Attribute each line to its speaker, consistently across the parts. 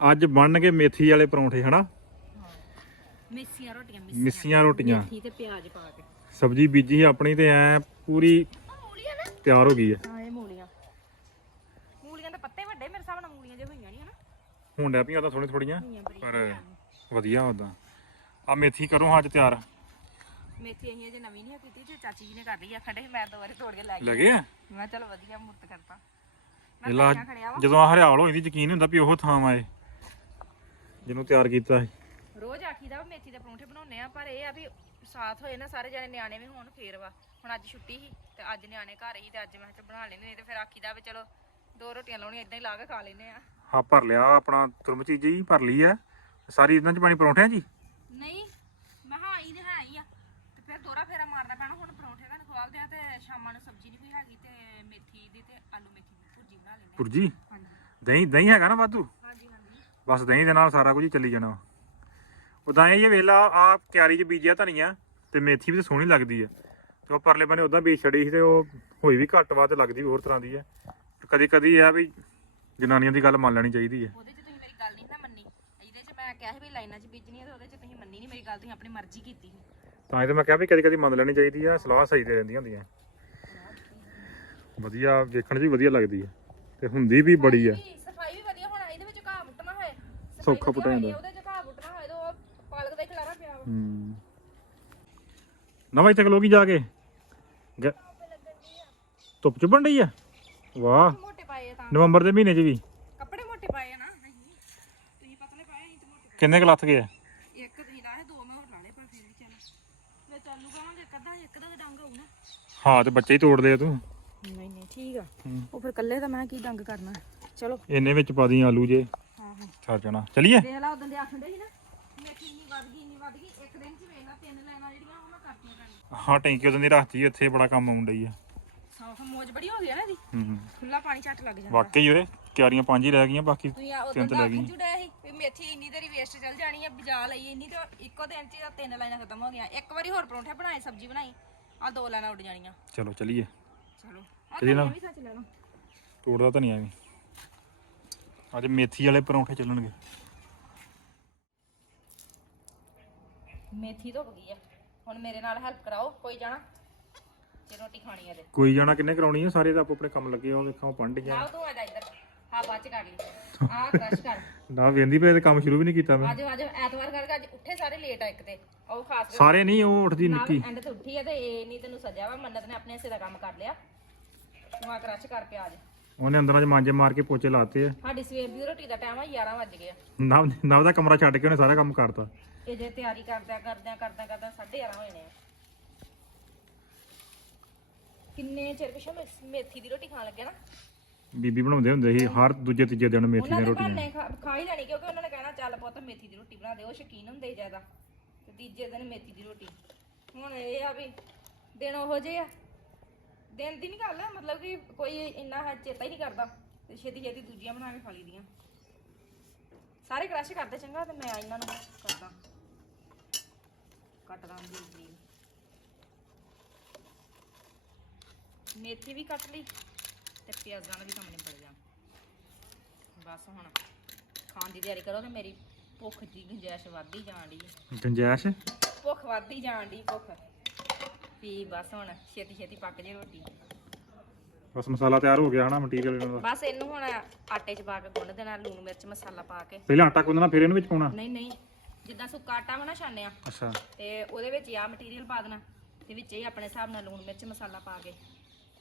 Speaker 1: ਅੱਜ ਬਣਨਗੇ ਮੇਥੀ ਵਾਲੇ ਪਰੌਂਠੇ ਹਨਾ?
Speaker 2: ਮਿੱਸੀਆਂ ਰੋਟੀਆਂ
Speaker 1: ਮਿੱਸੀਆਂ। ਰੋਟੀਆਂ।
Speaker 2: ਮੇਥੀ ਤੇ ਪਿਆਜ਼ ਪਾ ਕੇ।
Speaker 1: ਸਬਜ਼ੀ ਬੀਜੀ ਆਪਣੀ ਤੇ ਐ ਪੂਰੀ
Speaker 2: ਮੂਲੀਆਂ ਨਾ।
Speaker 1: ਤਿਆਰ ਹੋ ਗਈ ਹੈ
Speaker 2: ਹਾਂ ਇਹ ਮੂਲੀਆਂ। ਮੂਲੀਆਂ ਦੇ ਪੱਤੇ ਵੱਡੇ ਮੇਰੇ ਨਾਲ ਮੂਲੀਆਂ ਜੇ ਹੋਈਆਂ ਨਹੀਂ ਹਨਾ?
Speaker 1: ਹੁਣ ਡੈ ਪਈਆਂ ਤਾਂ ਥੋੜੀ ਥੋੜੀਆਂ ਪਰ ਵਧੀਆ ਉਦਾਂ ਆ ਮੇਥੀ ਕਰੋ ਅੱਜ ਤਿਆਰ।
Speaker 2: ਮੇਥੀ ਅਸੀਂ ਅਜੇ ਨਵੀਂ ਨਹੀਂ ਕੀਤੀ ਤੇ ਚਾਚੀ ਜੀ ਨੇ ਕਰ ਲਈ ਆ ਖੜੇ ਮੈਂ ਦੋ ਵਾਰੀ ਤੋੜ ਕੇ ਲੈ ਗਈ।
Speaker 1: ਲੱਗੇ
Speaker 2: ਮੈਂ ਚਲ ਵਧੀਆ ਮੁਰਤ ਕਰਤਾ।
Speaker 1: ਜਦੋਂ ਆ ਹਰਿਆਵਲ ਹੋਈ ਦੀ ਯਕੀਨ ਹੁੰਦਾ ਵੀ ਉਹ ਥਾਂ ਆਏ। ਜਿਹਨੂੰ ਤਿਆਰ ਕੀਤਾ ਸੀ।
Speaker 2: ਰੋਜ਼ ਆਖੀਦਾ ਵਾ ਮੇਥੀ ਦੇ ਪਰੌਂਠੇ ਬਣਾਉਨੇ ਆ ਪਰ ਇਹ ਆ ਵੀ ਸਾਥ ਹੋਏ ਨਾ ਸਾਰੇ ਜਣੇ ਨਿਆਣੇ ਵੀ ਹੋਣ ਫੇਰ ਵਾ। ਹੁਣ ਅੱਜ ਛੁੱਟੀ ਸੀ ਤੇ ਅੱਜ ਨਿਆਣੇ ਘਰ ਹੀ ਤੇ ਅੱਜ ਮੈਂ ਕਿਹਾ ਬਣਾ ਲੈਨੇ ਨਹੀਂ ਤੇ ਫਿਰ ਆਖੀਦਾ ਵੀ ਚਲੋ ਦੋ ਰੋਟੀਆਂ ਲਾਉਣੀਆਂ ਇਦਾਂ ਹੀ ਲਾ ਕੇ ਖਾ ਲੈਨੇ ਆ।
Speaker 1: ਹਾਂ ਭਰ ਲਿਆ ਆਪਣਾ ਤੁਰਮ ਚੀਜ਼ੀ ਭਰ ਲਈ ਆ। ਸਾਰੀ ਇਹਨਾਂ ਚ ਪਾਣੀ ਪਰੌਂਠਿਆਂ ਜੀ
Speaker 2: ਨਹੀਂ ਮੈਂ ਹਾਂ ਹੀ ਤੇ ਹੈ ਹੀ ਆ। ਤੇ ਫਿਰ ਦੋਰਾ ਫੇਰਾ ਮਾਰਨਾ ਪੈਣਾ ਹੁਣ ਪਰੌਂਠੇ ਦਾ ਖਵਾਲਦੇ ਆ ਤੇ ਸ਼ਾਮਾਂ ਨੂੰ ਸਬਜ਼ੀ ਨਹੀਂ ਕੋਈ ਹੈਗੀ ਤੇ ਮੇਥੀ ਦੀ ਤੇ ਆਲੂ ਮੇਥੀ ਦੀ ਭੁਰਜੀ ਬਣਾ ਲੈਨੇ
Speaker 1: ਪੁਰਜੀ
Speaker 2: ਹਾਂਜੀ।
Speaker 1: ਦਹੀਂ ਦਹੀਂ ਹੈਗਾ ਨਾ ਵਾਧੂ? ਬਸ ਦਹੀਂ ਦੇ ਨਾਲ ਸਾਰਾ ਕੁਝ ਹੀ ਚੱਲੀ ਜਾਣਾ। ਉਦਾਂ ਇਹ ਵੇਲਾ ਆ ਕਿਆਰੀ 'ਚ ਬੀਜਿਆ ਧਨੀਆ ਤੇ ਮੇਥੀ ਵੀ ਤੇ ਸੋਹਣੀ ਲੱਗਦੀ ਹੈ ਤੇ ਉਹ ਪਰਲੇ ਬੰਨੇ ਉਦਾਂ ਬੀਜ ਛੜੀ ਸੀ ਤੇ ਉਹ ਹੋਈ ਵੀ ਘੱਟ ਵਾ ਤੇ ਲੱਗਦੀ ਵੀ ਹੋਰ ਤਰ੍ਹਾਂ ਦੀ ਹੈ ਕਦੀ ਕਦੀ ਆ ਵੀ ਜਨਾਨੀਆਂ ਦੀ ਗੱਲ ਮੰਨ ਲੈਣੀ ਚਾਹੀਦੀ ਹੈ
Speaker 2: ਉਹਦੇ 'ਚ ਤੁਸੀਂ ਮੇਰੀ ਗੱਲ ਨਹੀਂ ਨਾ ਮੰਨੀ। ਇਹਦੇ 'ਚ ਮੈਂ ਕਿਹਾ ਸੀ ਵੀ ਲਾਈਨਾਂ 'ਚ ਬੀਜਣੀ ਆ ਤੇ ਉਹਦੇ 'ਚ ਤੁਸੀਂ ਮੰਨੀ ਨਹੀਂ ਮੇਰੀ ਗੱਲ ਤੁਸੀਂ ਆਪਣੀ ਮਰਜ਼ੀ ਕੀਤੀ
Speaker 1: ਤਾਂ ਇਹ ਤਾਂ ਮੈਂ ਕਿਹਾ ਵੀ ਕਦੀ ਕਦੀ ਮੰਨ ਲੈਣੀ ਚਾਹੀਦੀ ਆ ਸਲਾਹ ਸਹੀ ਦੇ ਦਿੰਦੀਆਂ ਹੁੰਦੀਆਂ। ਵਧੀਆ ਵੇਖਣ 'ਚ ਵੀ ਵਧੀਆ ਲੱਗਦੀ ਹੈ ਤੇ ਹੁੰਦੀ ਵੀ ਬੜੀ ਆ
Speaker 2: ਵੀ ਸਫ਼ਾਈ ਵੀ ਵਧੀਆ ਹੋਣਾ ਇਹਦੇ ਵਿੱਚ ਘਾਹ ਪੁੱਟਣਾ ਹੋਏ ਸਫ਼ਾਈ
Speaker 1: ਸੌਖਾ ਪੁੱਟਿਆ ਜਾਂਦਾ।
Speaker 2: ਉਹਦੇ 'ਚ ਘਾਹ ਪੁੱਟਣਾ ਹੋਏ ਤਾਂ ਉਹ ਪਾਲਕ ਦਾ ਹੀ ਖਲਾਰਾ ਪਿਆ ਵਾ।
Speaker 1: ਹੂੰ। ਨਵਾਂ ਇੱਥੇ ਖਲੋ ਕੀ ਜਾ ਕੇ। ਗ- ਧੁੱਪ ਚੁੱਭਣ ਡਈ ਆ? ਵਾਹ।
Speaker 2: ਮੋਟੇ ਪਾਏ ਆ ਤਾਂ।
Speaker 1: ਨਵੰਬਰ ਦੇ ਮਹੀਨੇ 'ਚ ਵੀ।
Speaker 2: ਕੱਪੜੇ ਮੋਟੇ ਪਾਏ ਆ ਨਾ ਅਸੀਂ ਤੁਸੀਂ ਪਤਲੇ ਪਾਏ ਅਸੀਂ ਤੇ ਮੋਟੇ
Speaker 1: ਕਿੰਨੇ ਕੁ ਲੱਥ ਗਏ ਆ?
Speaker 2: ਇੱਕ ਤੁਸੀਂ ਲਾਏ ਦੋ ਮੈਂ ਹੋਰ ਲਾ ਲਏ ਪਰ ਫਿਰ ਵੀ ਚੱਲ। ਮੈਂ ਚਾਲੂ ਕਰਾਂਗੇ ਇੱਕ ਅੱਧਾ ਇੱਕ ਦਾ ਤਾਂ ਡੰਗ ਹੋਊ ਨਾ।
Speaker 1: ਹਾਂ ਤੇ ਬੱਚੇ ਹੀ ਤੋੜਦੇ ਆ ਤੂੰ।
Speaker 2: ਨਹੀਂ ਨਹੀਂ ਠੀਕ ਆ।
Speaker 1: ਹੂੰ।
Speaker 2: ਉਹ ਫਿਰ ਕੱਲੇ ਤਾਂ ਮੈਂ ਕੀ ਡੰਗ ਕਰਨਾ। ਚਲੋ।
Speaker 1: ਇੰਨੇ ਵਿੱਚ ਪਾ ਦੀ ਆਲੂ ਜੇ। ਛੱਡ ਜਾਣਾ। ਚਲੀਏ?
Speaker 2: ਦੇਖ ਲਾ ਉਦੋਂ ਦੇ ਆਖਣ ਦੇ ਸੀ ਨਾ ਮੇਥੀ ਇੰਨੀ ਵੱਧ ਗਈ ਇੰਨੀ ਵੱਧ ਗਈ ਇੱਕ ਦਿਨ ਚ ਵੇਖ ਲਾ ਤਿੰਨ ਲਾਈਨਾਂ ਜਿਹੜੀਆਂ ਉਹ ਮੈਂ ਕਰਤੀਆਂ ਕਰਨੀ
Speaker 1: ਹਾਂ ਟੈਂਕੀ ਉਹਦੇ ਦੀ ਰੱਖਤੀ ਇੱਥੇ ਬੜਾ ਕੰਮ ਆਉਣ ਡਈ ਆ।
Speaker 2: ਸੌਖ ਮੋਜ ਬੜੀ ਹੋ ਗਈ ਆ ਨਾ ਇਹਦੀ।
Speaker 1: ਹੂੰ ਹੂੰ।
Speaker 2: ਖੁੱਲਾ ਪਾਣੀ ਝੱਟ ਲੱਗ ਜਾਂਦਾ।
Speaker 1: ਵਾਕਈ ਉਰੇ ਕਿਆਰੀਆਂ ਪੰਜ ਹੀ ਰਹਿ ਗਈਆਂ ਬਾਕੀ
Speaker 2: ਤੁਸੀਂ ਆ ਉਦੋਂ
Speaker 1: ਤਿੰਨ ਤੇ
Speaker 2: ਦਾ
Speaker 1: ਗਈਆਂ।
Speaker 2: ਜੁੜਿਆ ਸੀ ਵੀ ਮੇਥੀ ਇੰਨੀ ਦੇਰੀ ਵੇਸਟ ਚੱਲ ਜਾਣੀ ਆ ਬਜਾ ਲਈ ਇੰਨੀ ਤੇ ਇੱਕੋ ਦਿਨ ਚ ਹੀ ਤਿੰਨ ਲਾਈਨਾਂ ਖਤਮ ਹੋ ਗਈਆਂ। ਇੱਕ ਵਾਰੀ ਹੋਰ ਪਰੌਂਠੇ ਬਣਾਏ ਸਬਜ਼ੀ ਬਣਾਈ ਆ ਦੋ ਲਾਈਨਾਂ ਉੱਡ ਜਾਣੀਆਂ।
Speaker 1: ਚਲੋ ਚਲੀਏ।
Speaker 2: ਚਲੋ। ਆ
Speaker 1: ਚਲੀਏ ਨਾ।
Speaker 2: ਧਨੀਆ ਵੀ ਸੱਚ ਲੈਣਾ
Speaker 1: ਤੋੜਦਾ ਧਨੀਆ ਵੀ ਅੱਜ ਮੇਥੀ ਵਾਲੇ ਪਰੌਂਠੇ ਚੱਲਣਗੇ।
Speaker 2: ਮੇਥੀ ਧੁੱਪ ਗਈ ਆ। ਹੁਣ ਮੇਰੇ ਨਾਲ ਹੈਲਪ ਕਰਾਓ ਕੋਈ ਜਾਣਾ? ਜੇ ਰੋਟੀ ਖਾਣੀ ਆ ਤੇ।
Speaker 1: ਕੋਈ ਜਾਣਾ ਕਿੰਨੇ ਕਰਾਉਣੀ ਆ? ਸਾਰੇ ਤਾਂ ਆਪੋ ਆਪਣੇ ਕੰਮ ਲੱਗੇ ਆ ਉਹ ਵੇਖਾਂ ਪੰਡ ਗਿਆ।
Speaker 2: ਆਓ ਤੂੰ ਆ ਜਾ ਇੱਧਰ। ਹਾਂ ਬਾਅਦ ਚ ਕਰ ਲਈ। ਆ ਕ੍ਰਸ਼ ਕਰ।
Speaker 1: ਨਾ ਵੇਂਦੀ ਪਏ ਤੇ ਕੰਮ ਸ਼ੁਰੂ ਵੀ ਨਹੀਂ ਕੀਤਾ ਮੈਂ।
Speaker 2: ਅੱਜ ਅੱਜ ਐਤਵਾਰ ਕਰਕੇ ਅੱਜ ਉੱਠੇ ਸਾਰੇ ਲੇਟ ਆ ਇੱਕ ਤੇ। ਉਹ ਖਾਸ ਕਰ
Speaker 1: ਸਾਰੇ ਨਹੀਂ ਉਹ ਉੱਠਦੀ ਨਿੱਕੀ।
Speaker 2: ਐਂਡ ਤੇ ਉੱਠੀ ਆ ਤੇ ਇਹ ਨਹੀਂ ਤੈਨੂੰ ਸੱਜਿਆ ਵਾ ਮੰਨਤ ਨੇ ਆਪਣੇ ਹਿੱਸੇ ਦਾ ਕੰਮ ਕਰ ਲਿਆ। ਤੂੰ ਆ ਕ੍ਰਸ਼ ਕਰ ਪਿਆਜ
Speaker 1: ਉਹਨੇ ਅੰਦਰਾਂ 'ਚ ਮਾਂਜੇ ਮਾਰ ਕੇ ਪੋਚੇ ਲਾਤੇ ਆ।
Speaker 2: ਸਾਡੀ ਸਵੇਰ ਦੀ ਰੋਟੀ ਦਾ ਟਾਈਮ ਆ 11 ਵੱਜ ਗਏ ਆ
Speaker 1: ਨਵ ਨਵ ਦਾ ਕਮਰਾ ਛੱਡ ਕੇ ਉਹਨੇ ਸਾਰਾ ਕੰਮ ਕਰਤਾ।
Speaker 2: ਇਹ ਜੇ ਤਿਆਰੀ ਕਰਦਿਆਂ ਕਰਦਿਆਂ ਕਰਦਿਆਂ ਕਰਦਿਆਂ 11:30 ਹੋਏ ਨੇ। ਆ ਕਿੰਨੇ ਚਿਰ ਪਿਛੋਂ ਮੈਂ ਮੇਥੀ ਦੀ ਰੋਟੀ ਖਾਣ ਲੱਗਿਆ ਨਾ?
Speaker 1: ਬੀਬੀ ਬਣਾਉਂਦੇ ਹੁੰਦੇ ਸੀ ਹਰ ਦੂਜੇ ਤੀਜੇ ਦਿਨ ਮੇਥੀ
Speaker 2: ਉਹਨਾਂ
Speaker 1: ਦੀਆਂ
Speaker 2: ਦੇ
Speaker 1: ਰੋਟੀਆਂ।
Speaker 2: ਬਹਾਨੇ ਖਾ ਖਾ ਹੀ ਲੈਣੀ ਕਿਉਂਕਿ ਉਹਨਾਂ ਨੇ ਕਹਿਣਾ ਚੱਲ ਪੁੱਤ ਮੇਥੀ ਦੀ ਰੋਟੀ ਬਣਾ ਦੇ ਉਹ ਸ਼ੌਕੀਨ ਹੁੰਦੇ ਜ਼ਿਆਦਾ। ਤੇ ਤੀਜੇ ਦਿਨ ਮੇਥੀ ਦੀ ਰੋਟੀ। ਹੁਣ ਇਹ ਆ ਵੀ ਦਿਨ ਉਹੋ ਜਿਹੇ ਆ। ਦਿਨ ਦੀ ਨਹੀਂ ਗੱਲ ਮਤਲਬ ਕਿ ਕੋਈ ਇੰਨਾ ਹੈ ਚੇਤਾ ਹੀ ਨਹੀਂ ਕਰਦਾ। ਤੇ ਛੇਤੀ ਛੇਤੀ ਦੂਜੀਆਂ ਬਣਾ ਕੇ ਖਾ ਲਈਦੀਆਂ ਸਾਰੇ ਕ੍ਰਸ਼ ਕਰਦੇ ਚੰਗਾ ਤੇ ਮੈਂ ਇਹਨਾਂ ਨੂੰ ਕਰਦਾ। ਕੱਟਦਾ ਜੀ ਜੀ ਮੇਥੀ ਵੀ ਕੱਟ ਲਈ ਤੇ ਪਿਆਜ਼ਾਂ ਦਾ ਵੀ ਕੰਮ ਨਿਬੜ ਗਿਆ। ਬਸ ਹੁਣ ਖਾਣ ਦੀ ਤਿਆਰੀ ਕਰੋ ਤੇ ਮੇਰੀ ਭੁੱਖ ਦੀ ਗੁੰਜਾਇਸ਼ ਵੱਧਦੀ ਜਾਣ ਦੀ
Speaker 1: ਗੰਜੈਸ਼
Speaker 2: ਭੁੱਖ ਵੱਧਦੀ ਜਾਣ ਦੀ ਭੁੱਖ। ਵੀ ਬਸ ਹੁਣ ਛੇਤੀ ਛੇਤੀ ਪੱਕ ਜੇ ਰੋਟੀ।
Speaker 1: ਬਸ ਮਸਾਲਾ ਤਿਆਰ ਹੋ ਗਿਆ ਹਨਾ ਮਟੀਰੀਅਲ ਇਹਨਾਂ ਦਾ।
Speaker 2: ਬਸ ਇਹਨੂੰ ਹੁਣ ਆਟੇ 'ਚ ਪਾ ਕੇ ਗੁੰਨ ਦੇਣਾ ਲੂਣ ਮਿਰਚ ਮਸਾਲਾ ਪਾ ਕੇ।
Speaker 1: ਪਹਿਲਾਂ ਆਟਾ ਗੁੰਨਣਾ ਫਿਰ ਇਹਨੂੰ ਵਿੱਚ ਪਾਉਣਾ?
Speaker 2: ਨਹੀਂ ਨਹੀਂ। ਜਿੱਦਾਂ ਸੁੱਕਾ ਆਟਾ ਵਾ ਨਾ ਛਾਨਿਆ
Speaker 1: ਅੱਛਾ।
Speaker 2: ਤੇ ਉਹਦੇ ਵਿੱਚ ਆ ਮਟੀਰੀਅਲ ਪਾ ਦੇਣਾ ਤੇ ਵਿੱਚ ਹੀ ਆਪਣੇ ਹਿਸਾਬ ਨਾਲ ਲੂਣ ਮਿਰਚ ਮਸਾਲਾ ਪਾ ਕੇ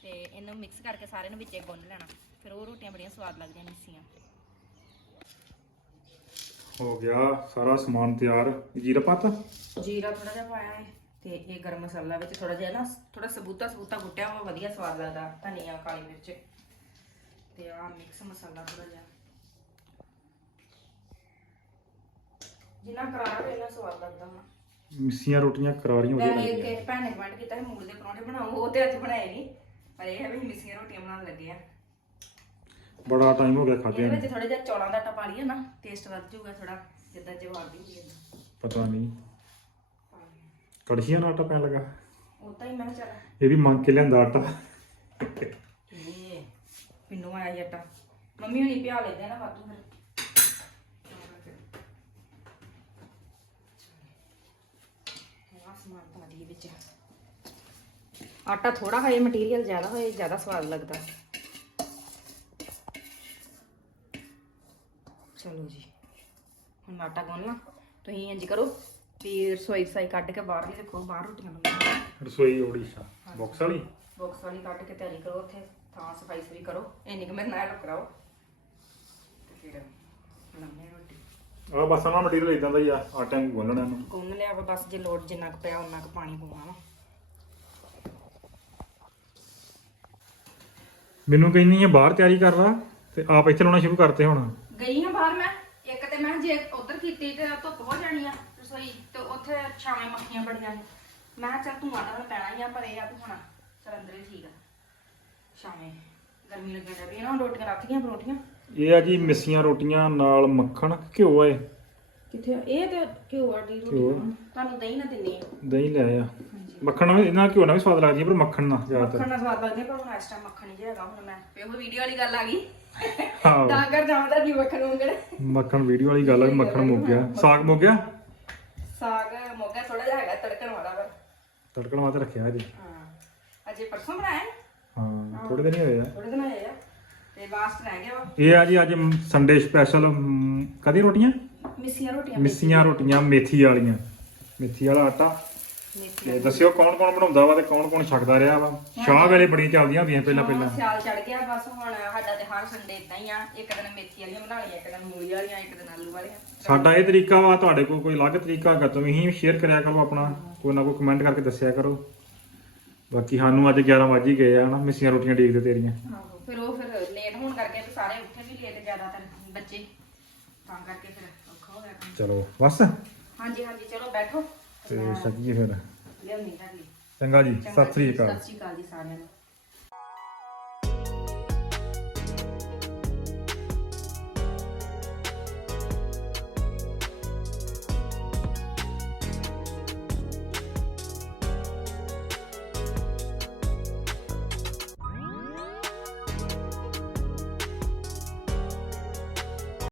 Speaker 2: ਤੇ ਇਹਨੂੰ ਮਿਕਸ ਕਰਕੇ ਸਾਰੇ ਨੂੰ ਵਿੱਚੇ ਗੁੰਨ ਲੈਣਾ। ਫਿਰ ਉਹ ਰੋਟੀਆਂ ਬੜੀਆਂ ਸਵਾਦ ਲੱਗਦੀਆਂ ਮਿੱਸੀਆਂ।
Speaker 1: ਹੋ ਗਿਆ ਸਾਰਾ ਸਮਾਨ ਤਿਆਰ। ਜੀਰਾ ਪੱਤ
Speaker 2: ਜੀਰਾ ਥੋੜਾ ਜਿਹਾ ਪਾਇਆ ਹੈ ਤੇ ਇਹ ਗਰਮ ਮਸਾਲਾ ਵਿੱਚ ਥੋੜਾ ਜਿਹਾ ਨਾ ਥੋੜਾ ਸਬੂਤਾ ਸਬੂਤਾ ਕੁੱਟਿਆ ਹੋਇਆ ਵਧੀਆ ਸਵਾਦ ਲੱਗਦਾ ਧਨੀਆ ਕਾਲੀ ਮਿਰਚ ਤੇ ਆ ਮਿਕਸ ਮਸਾਲਾ ਥੋੜਾ ਜਿਹਾ। ਜਿੰਨਾ ਕਰਾਰਾ ਹੋਵੇ ਇੰਨਾ ਸਵਾਦ ਲੱਗਦਾ ਵਾ।
Speaker 1: ਮਿੱਸੀਆਂ ਰੋਟੀਆਂ ਕਰਾਰੀਆਂ ਵਧੀਆ
Speaker 2: ਵੈਸੇ
Speaker 1: ਲੱਗਦੀਆਂ।
Speaker 2: ਕਿ ਭੈਣ ਨੇ ਕਮੈਂਟ ਕੀਤਾ ਹੈ ਮੂਲ ਦੇ ਪਰੌਂਠੇ ਬਣਾਓ ਉਹ ਤੇ ਅੱਜ ਬਣਾਏ ਨਹੀਂ ਪਰ ਇਹ ਹੈ ਵੀ ਮਿੱਸੀਆਂ ਰੋਟੀਆਂ ਬਣਾਉਣ ਲੱਗੇ ਆ।
Speaker 1: ਬੜਾ ਟਾਈਮ ਹੋ ਗਿਆ ਖਾਦੇ
Speaker 2: ਇਹਦੇ ਵਿੱਚ ਥੋੜਾ ਜਿਹਾ ਚੌਲਾਂ ਦਾ ਆਟਾ ਪਾ ਲਈਏ ਨਾ ਟੇਸਟ ਵੱਧ ਜਾਊਗਾ ਥੋੜਾ ਜਿੱਦਾਂ ਜਵਾਬ ਦੀ ਹੁੰਦੀ ਹੈ
Speaker 1: ਪਤਾ ਨਹੀਂ। ਕੜਛੀਆਂ ਨਾਲ ਆਟਾ ਪੈਣ ਲੱਗਾ।
Speaker 2: ਉਦਾਂ ਹੀ ਮੈਂ ਚਲ
Speaker 1: ਇਹ ਵੀ ਮੰਗ ਕੇ ਲਿਆਂਦਾ ਆਟਾ।
Speaker 2: ਇਹ ਮੈਨੂੰ ਆਇਆ ਸੀ ਆਟਾ। ਮੰਮੀ ਹੁਣੀ ਪਿਆ ਲੈਦੇ ਨਾ ਵਾਧੂ ਫਿਰ। ਆਟਾ ਥੋੜਾ ਹੋਏ ਮਟੀਰੀਅਲ ਜ਼ਿਆਦਾ ਹੋਏ ਜ਼ਿਆਦਾ ਸਵਾਦ ਲੱਗਦਾ। ਚਲੋ ਜੀ। ਹੁਣ ਆਟਾ ਗੁੰਨ ਤੁਸੀਂ ਇੰਜ ਕਰੋ। ਵੀ ਰਸੋਈ ਸਾਈ ਕੱਢ ਕੇ ਬਾਹਰ ਹੀ ਰੱਖੋ ਬਾਹਰ ਰੋਟੀਆਂ ਬਣਾਉਣੀਆਂ।
Speaker 1: ਰਸੋਈ ਓਡੀਸ਼ਾ ਬਾਕਸ ਵਾਲੀ?
Speaker 2: ਬਾਕਸ ਵਾਲੀ ਕੱਢ ਕੇ ਤਿਆਰੀ ਕਰੋ ਉੱਥੇ ਥਾਂ ਸਫ਼ਾਈ ਸੁਈ ਕਰੋ ਇੰਨੀ ਕੁ ਮੇਰੇ ਨਾਲ ਕਰਾਓ। ਤੇ ਫਿਰ ਬਣਾਉਣੇ ਰੋਟੀ।
Speaker 1: ਆ ਬਸ ਆਹ ਮਟੀਰੀਅਲ ਇਦਾਂ ਦਾ ਹੀ ਆ ਆਟਾ ਨੂੰ ਗੁੰਨਣਾ ਇਹਨੂੰ।
Speaker 2: ਗੁੰਨ ਲਿਆ ਵਾ ਬਸ ਜੇ ਲੋੜ ਜਿੰਨਾ ਕੁ ਪਿਆ ਉਨਾ ਕੁ ਪਾਣੀ ਪਾਉਣਾ ਵਾ।
Speaker 1: ਮੈਨੂੰ ਕਹਿੰਦੀ ਆ ਬਾਹਰ ਤਿਆਰੀ ਕਰ ਲਾ ਤੇ ਆਪ ਇੱਥੇ ਲਾਉਣਾ ਸ਼ੁਰੂ ਕਰਤੇ ਹੁਣ।
Speaker 2: ਗਈ ਹਾਂ ਬਾਹਰ ਮੈਂ ਇੱਕ ਤੇ ਮੈਂ ਜੇ ਉਧਰ ਕੀਤੀ ਤੇ ਧੁੱਪ ਹੋ ਜਾਣੀ ਆ। ਰਸੋਈ ਤੇ ਉੱਥੇ ਛਾਵੇਂ ਮੱਖੀਆਂ ਬੜੀਆਂ ਨੇ। ਮੈਂ ਕਿਹਾ ਚੱਲ ਧੂੰਆਂ ਤਾਂ ਹੁਣ ਪੈਣਾ ਹੀ ਆ ਪਰ ਇਹ ਆ ਵੀ ਹੁਣ ਚੱਲ ਅੰਦਰ ਹੀ ਠੀਕ ਆ। ਛਾਵੇਂ ਗਰਮੀ ਲੱਗਣ ਲੱਗ ਪਈ ਨਾ ਰੋਟੀਆਂ ਰੱਖ ਗਈਆਂ ਪਰੌਂਠੀਆਂ।
Speaker 1: ਇਹ ਆ ਜੀ ਮਿੱਸੀਆਂ ਰੋਟੀਆਂ ਨਾਲ ਮੱਖਣ ਘਿਓ ਏ
Speaker 2: ਕਿੱਥੇ ਆ? ਇਹ ਤੇ ਘਿਓ ਵਾਲੀ ਰੋਟੀ
Speaker 1: ਘਿਓ।
Speaker 2: ਤੁਹਾਨੂੰ ਦਹੀਂ ਨਾ ਦਿੰਨੀ ਆ।
Speaker 1: ਦਹੀਂ ਲੈ ਆ। ਮੱਖਣ ਨਾਲ ਇਹਨਾਂ ਘਿਓ ਨਾਲ ਵੀ ਸਵਾਦ ਲੱਗਦੀ ਹੈ ਪਰ ਮੱਖਣ ਨਾਲ ਜ਼ਿਆਦਾਤਰ।
Speaker 2: ਮੱਖਣ ਦਾ ਸਵਾਦ ਲੱਗਦਾ ਪਰ ਹੁਣ ਇਸ ਟਾਈਮ ਮੱਖਣ ਨਹੀਂ ਹੈਗਾ ਹੁਣ ਮੈਂ ਫੇਰ ਉਹ ਵੀਡੀਓ ਵਾਲੀ ਗੱਲ ਆ ਗਈ।
Speaker 1: ਹਾਂ।
Speaker 2: ਤਾਂ ਕਰ ਜਾਵਾਂ ਤਾਂ ਮੱਖਣ ਮੰਗਣ
Speaker 1: ਮੱਖਣ ਵੀਡੀਓ ਵਾਲੀ ਗੱਲ ਆ ਵੀ ਮੱਖਣ ਮੁੱਕ ਗਿਆ। ਸਾਗ ਮੁੱਕ ਗਿਆ
Speaker 2: ਸਾਗ ਮੋਗਾ ਥੋੜਾ ਜਿਹਾ ਹੈਗਾ ਤੜਕਣ ਵਾਲਾ ਪਰ
Speaker 1: ਤੜਕਣ ਵਾਸਤੇ ਰੱਖਿਆ ਜੀ
Speaker 2: ਹਾਂ। ਅਜੇ ਪਰਸੋਂ ਬਣਾਇਆ
Speaker 1: ਹਾਂ? ਥੋੜੇ ਦਿਨ ਹੀ ਹੋਏ ਆ।
Speaker 2: ਥੋੜੇ ਦਿਨ ਹੋਏ ਆ। ਤੇ ਬਾਸਟ ਰਹਿ ਗਿਆ ਵਾ।
Speaker 1: ਇਹ ਆ ਜੀ ਅੱਜ ਸੰਡੇ ਸਪੈਸ਼ਲ ਕਦੀ ਰੋਟੀਆਂ?
Speaker 2: ਮਿੱਸੀਆਂ ਰੋਟੀਆਂ।
Speaker 1: ਮਿੱਸੀਆਂ ਰੋਟੀਆਂ ਮੇਥੀ ਵਾਲੀਆਂ। ਮੇਥੀ ਵਾਲਾ ਆਟਾ। ਤੇ ਦੱਸਿਓ ਕੌਣ ਕੌਣ ਬਣਾਉਂਦਾ ਵਾ ਤੇ ਕੌਣ ਕੌਣ ਛਕਦਾ ਰਿਹਾ ਵਾ? ਸ਼ਾਹ ਵੇਲੇ ਬੜੀਆਂ ਚੱਲਦੀਆਂ ਹੁੰਦੀਆਂ ਪਹਿਲਾਂ ਪਹਿਲਾਂ।
Speaker 2: ਸਿਆਲ ਚੜ ਗਿਆ ਬਸ ਹੁਣ ਸਾਡਾ ਤੇ ਹਰ ਸੰਡੇ ਇਦਾਂ ਹੀ ਆ। ਇੱਕ ਦਿਨ ਮੇਥੀ ਵਾਲੀਆਂ ਬਣਾ ਲਈਆਂ ਇੱਕ ਦਿਨ ਮੂਲੀ ਵਾਲੀਆਂ ਇੱਕ ਦਿਨ ਆਲੂ ਵਾਲੀਆਂ।
Speaker 1: ਸਾਡਾ ਇਹ ਤਰੀਕਾ ਵਾ ਤੁਹਾਡੇ ਕੋਲ ਕੋਈ ਅਲੱਗ ਤਰੀਕਾ ਹੈਗਾ ਤੁਸੀਂ ਸ਼ੇਅਰ ਕਰਿਆ ਕਰੋ ਆਪਣਾ। ਕੋਈ ਨਾ ਕੋਈ ਕਮੈਂਟ ਕਰਕੇ ਦੱਸਿਆ ਕਰੋ। ਬਾਕੀ ਸਾਨੂੰ ਅੱਜ 11 ਵਜ ਗਏ ਆ ਨਾ ਮਿੱਸੀਆਂ ਰੋਟੀਆਂ ਡੀਕਦੇ ਤੇਰੀਆਂ।
Speaker 2: ਆਹੋ ਫਿਰ ਉਹ ਫਿਰ ਲੇਟ ਹੋਣ ਕਰਕੇ ਤੇ ਸਾਰੇ ਉੱਠੇ ਵੀ ਲੇਟ ਜ਼ਿਆਦਾਤਰ ਬੱਚੇ। ਤਾਂ ਕਰਕੇ ਫਿਰ ਔਖਾ ਹੋ ਗਿਆ ਕੰਮ।
Speaker 1: ਚਲੋ ਬਸ।
Speaker 2: ਹਾਂਜੀ ਹਾਂਜੀ ਚਲੋ ਬੈਠੋ।
Speaker 1: ਤੇ ਛਕੀਏ ਫਿਰ। ਚੰਗਾ ਜੀ ਸਤਿ ਸ੍ਰੀ ਅਕਾਲ।
Speaker 2: ਸਤਿ ਸ਼੍ਰੀ ਅਕਾਲ ਜੀ ਸਾਰਿਆਂ ਨੂੰ।